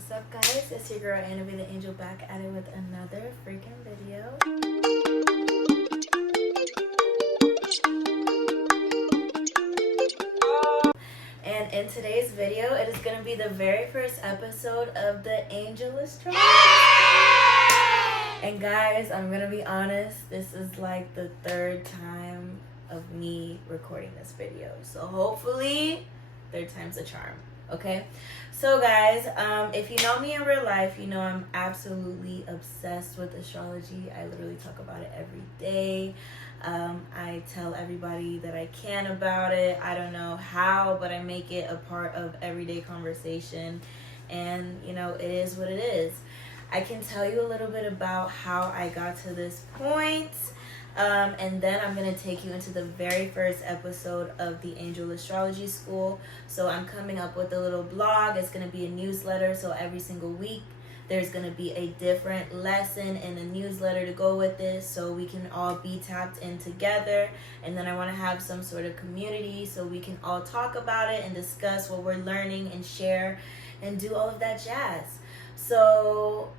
What's up, guys? It's your girl Anna B the Angel back at it with another freaking video. And in today's video, it is going to be the very first episode of the Angel Astrology. And guys, I'm going to be honest, this is like the third time of me recording this video. So hopefully, third time's a charm. Okay, so guys, if you know me in real life, you know I'm absolutely obsessed with astrology. I literally talk about it every day. I tell everybody that I can about it. I don't know how, but I make it a part of everyday conversation. And, you know, it is what it is. I can tell you a little bit about how I got to this point. And then I'm going to take you into the very first episode of the Angel Astrology School. So I'm coming up with a little blog. It's going to be a newsletter. So every single week, there's going to be a different lesson in the newsletter to go with this. So we can all be tapped in together. And then I want to have some sort of community so we can all talk about it and discuss what we're learning and share and do all of that jazz. So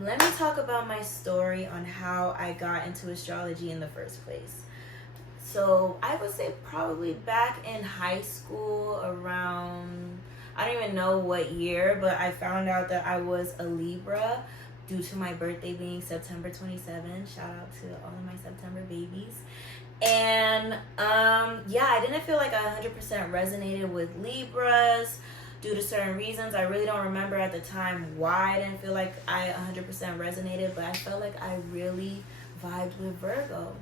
let me talk about my story on how I got into astrology in the first place. So I would say probably back in high school around, I don't even know what year, but I found out that I was a Libra due to my birthday being September 27. Shout out to all of my September babies. And yeah, I didn't feel like I 100% resonated with Libras. Due to certain reasons. I really don't remember at the time why I didn't feel like I 100% resonated, but I felt like I really vibed with Virgo.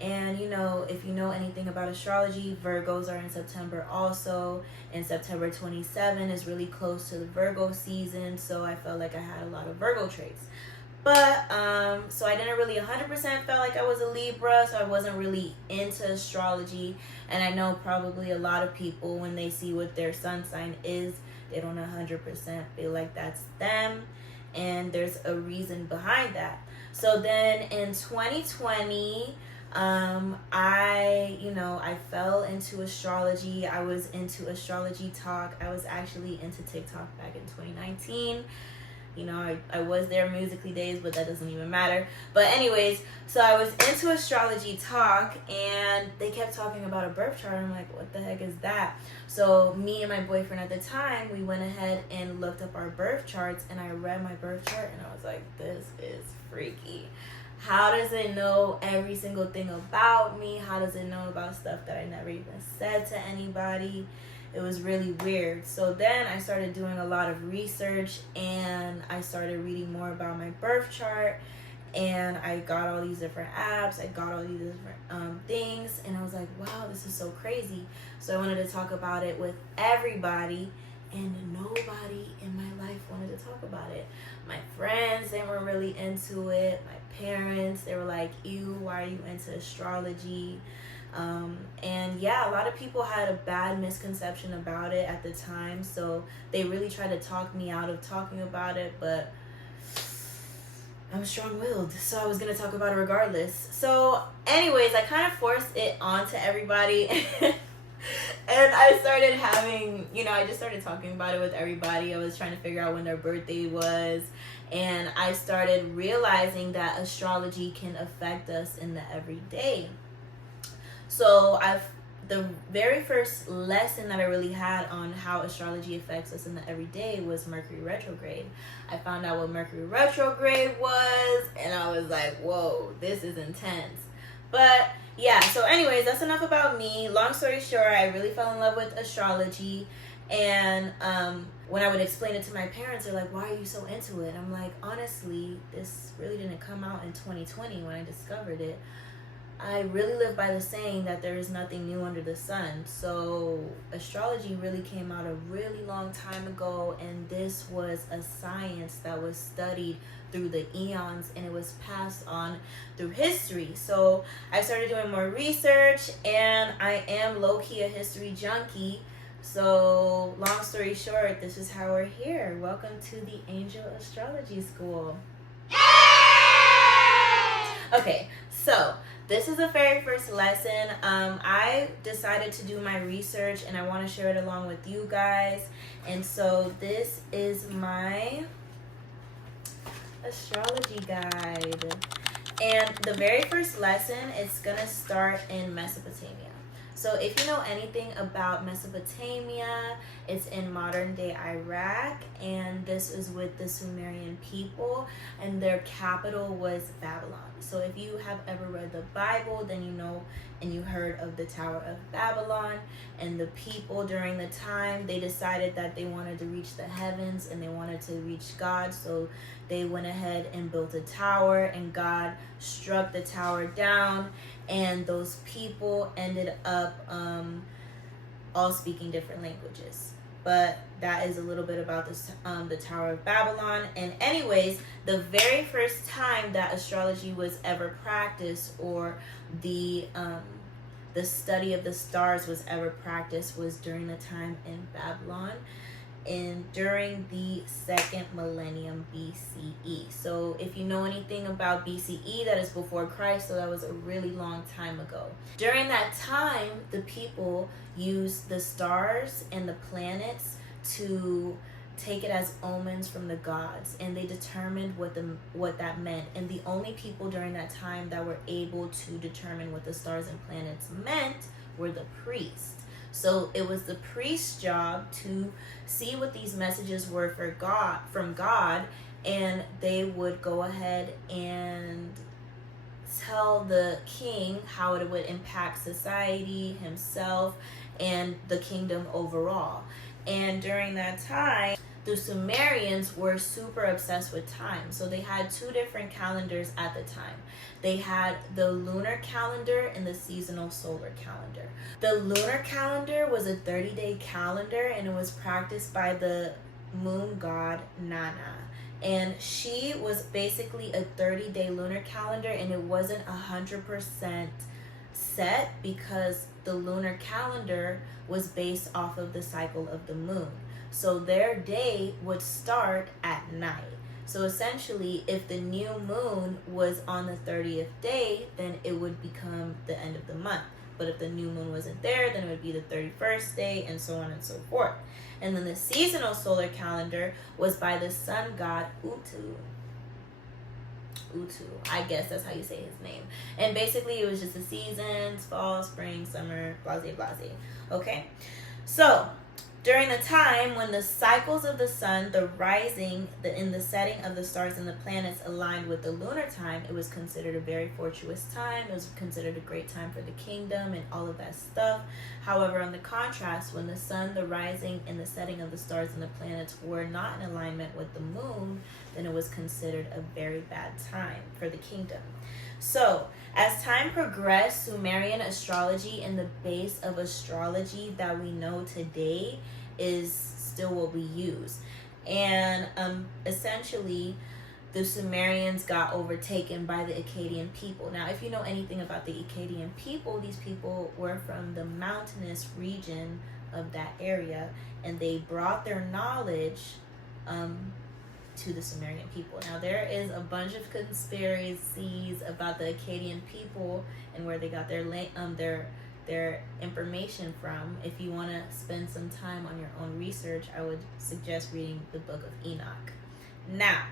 And you know, if you know anything about astrology, Virgos are in September also, and September 27 is really close to the Virgo season, so I felt like I had a lot of Virgo traits. But so I didn't really 100% felt like I was a Libra, so I wasn't really into astrology. And I know probably a lot of people, when they see what their sun sign is, they don't 100% feel like that's them. And there's a reason behind that. So then in 2020, I fell into astrology. I was into astrology talk. I was actually into TikTok back in 2019. You know, I was there musically days, but that doesn't even matter. But anyways, so I was into astrology talk, and they kept talking about a birth chart. I'm like, what the heck is that? So me and my boyfriend at the time, we went ahead and looked up our birth charts, and I read my birth chart, and I was like, this is freaky. How does it know every single thing about me? How does it know about stuff that I never even said to anybody? It was really weird. So then I started doing a lot of research, and I started reading more about my birth chart, and I got all these different apps. I got all these different things, and I was like, wow, this is so crazy. So I wanted to talk about it with everybody, and nobody in my life wanted to talk about it. My friends, they weren't really into it. My parents, they were like, ew, why are you into astrology? And yeah, a lot of people had a bad misconception about it at the time, so they really tried to talk me out of talking about it, but I'm strong-willed, so I was gonna talk about it regardless. So anyways, I kind of forced it onto everybody. And I started having, I just started talking about it with everybody. I was trying to figure out when their birthday was, and I started realizing that astrology can affect us in the everyday. So the very first lesson that I really had on how astrology affects us in the everyday was Mercury retrograde. I found out what Mercury retrograde was, and I was like, whoa, this is intense. But yeah, so anyways, that's enough about me. Long story short, I really fell in love with astrology. And when I would explain it to my parents, they're like, why are you so into it? I'm like, honestly, this really didn't come out in 2020 when I discovered it. I really live by the saying that there is nothing new under the sun. So astrology really came out a really long time ago, and this was a science that was studied through the eons, and it was passed on through history. So I started doing more research, and I am low-key a history junkie. So long story short, this is how we're here. Welcome to the Angel Astrology School. Okay, so this is the very first lesson. I decided to do my research and I want to share it along with you guys. And so this is my astrology guide. And the very first lesson is going to start in Mesopotamia. So if you know anything about Mesopotamia, it's in modern day Iraq, and this is with the Sumerian people, and their capital was Babylon. So if you have ever read the Bible, then you know and you heard of the Tower of Babylon, and the people during the time, they decided that they wanted to reach the heavens and they wanted to reach God. So they went ahead and built a tower, and God struck the tower down, and those people ended up all speaking different languages. But that is a little bit about this, the Tower of Babylon. And anyways, the very first time that astrology was ever practiced, or the study of the stars was ever practiced, was during the time in Babylon, and during the second millennium BCE. So if you know anything about BCE, that is before Christ, so that was a really long time ago. During that time, the people used the stars and the planets to take it as omens from the gods, and they determined what that meant. And the only people during that time that were able to determine what the stars and planets meant were the priests. So it was the priest's job to see what these messages were from God, and they would go ahead and tell the king how it would impact society, himself, and the kingdom overall. And during that time, the Sumerians were super obsessed with time. So they had two different calendars at the time. They had the lunar calendar and the seasonal solar calendar. The lunar calendar was a 30-day calendar, and it was practiced by the moon god Nana. And she was basically a 30-day lunar calendar, and it wasn't 100% set because the lunar calendar was based off of the cycle of the moon. So their day would start at night. So essentially, if the new moon was on the 30th day, then it would become the end of the month. But if the new moon wasn't there, then it would be the 31st day, and so on and so forth. And then the seasonal solar calendar was by the sun god Utu. I guess that's how you say his name. And basically it was just the seasons: fall, spring, summer, blase blase. Okay, so during the time when the cycles of the sun, the rising, in the setting of the stars and the planets aligned with the lunar time, it was considered a very fortuitous time. It was considered a great time for the kingdom and all of that stuff. However, on the contrast, when the sun, the rising, and the setting of the stars and the planets were not in alignment with the moon, then it was considered a very bad time for the kingdom. So, as time progressed, Sumerian astrology and the base of astrology that we know today is still what we use. And essentially, the Sumerians got overtaken by the Akkadian people. Now, if you know anything about the Akkadian people, these people were from the mountainous region of that area, and they brought their knowledge to the Sumerian people. Now, there is a bunch of conspiracies about the Akkadian people and where they got their information from. If you want to spend some time on your own research, I would suggest reading the Book of Enoch. Now,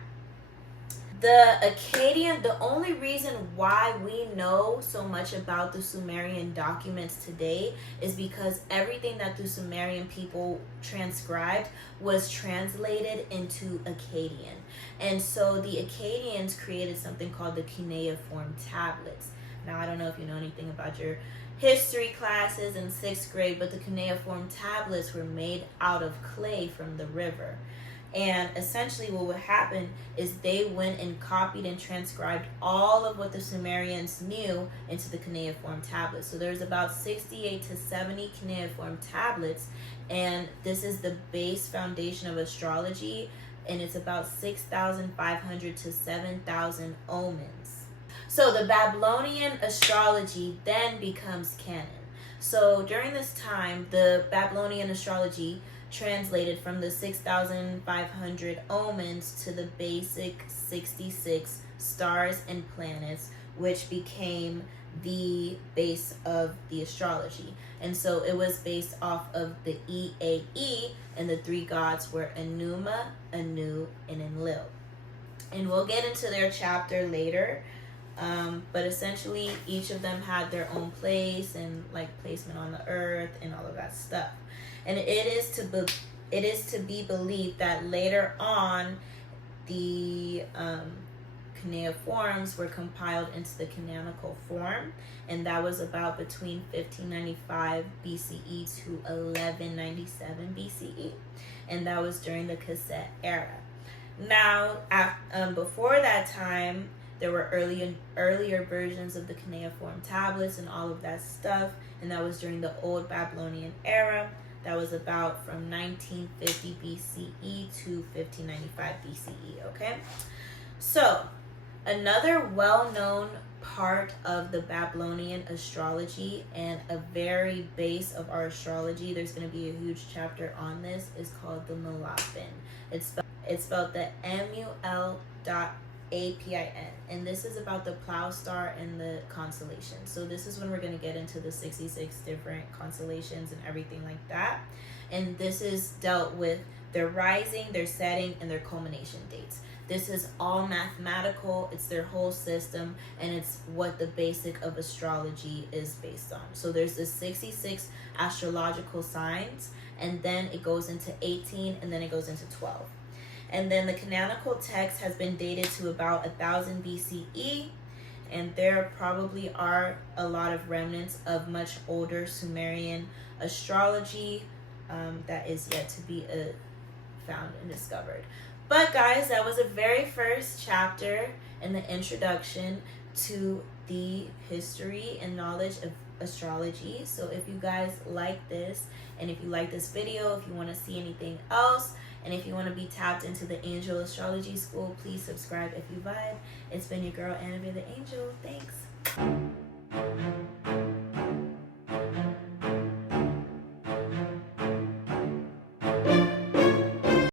the only reason why we know so much about the Sumerian documents today is because everything that the Sumerian people transcribed was translated into Akkadian. And so the Akkadians created something called the cuneiform tablets. Now, I don't know if you know anything about your history classes in 6th grade, but the cuneiform tablets were made out of clay from the river. And essentially what would happen is they went and copied and transcribed all of what the Sumerians knew into the cuneiform tablets. So there's about 68 to 70 cuneiform tablets, and this is the base foundation of astrology, and it's about 6,500 to 7,000 omens. So the Babylonian astrology then becomes canon. So during this time, the Babylonian astrology translated from the 6,500 omens to the basic 66 stars and planets, which became the base of the astrology. And so it was based off of the EAE, and the three gods were Enuma, Anu, and Enlil. And we'll get into their chapter later. But essentially, each of them had their own place and like placement on the earth and all of that stuff. And it is to be believed that later on, the cuneiforms were compiled into the canonical form, and that was about between 1595 BCE to 1197 BCE, and that was during the cassette era. Now, before that time, there were earlier versions of the cuneiform tablets and all of that stuff, and that was during the Old Babylonian era. That was about from 1950 BCE to 1595 BCE, okay? So, another well-known part of the Babylonian astrology and a very base of our astrology, there's going to be a huge chapter on this, is called the Mulapin. It's spelled the MUL.APIN, and this is about the plow star and the constellations. So this is when we're going to get into the 66 different constellations and everything like that. And this is dealt with their rising, their setting, and their culmination dates. This is all mathematical. It's their whole system, and it's what the basic of astrology is based on. So there's the 66 astrological signs, and then it goes into 18, and then it goes into 12. And then the canonical text has been dated to about 1000 BCE, and there probably are a lot of remnants of much older Sumerian astrology that is yet to be found and discovered. But guys, that was the very first chapter in the introduction to the history and knowledge of astrology. So if you guys like this, and if you like this video, if you want to see anything else, and if you want to be tapped into the Angel Astrology School, please subscribe if you vibe. It's been your girl, Annabelle the Angel. Thanks.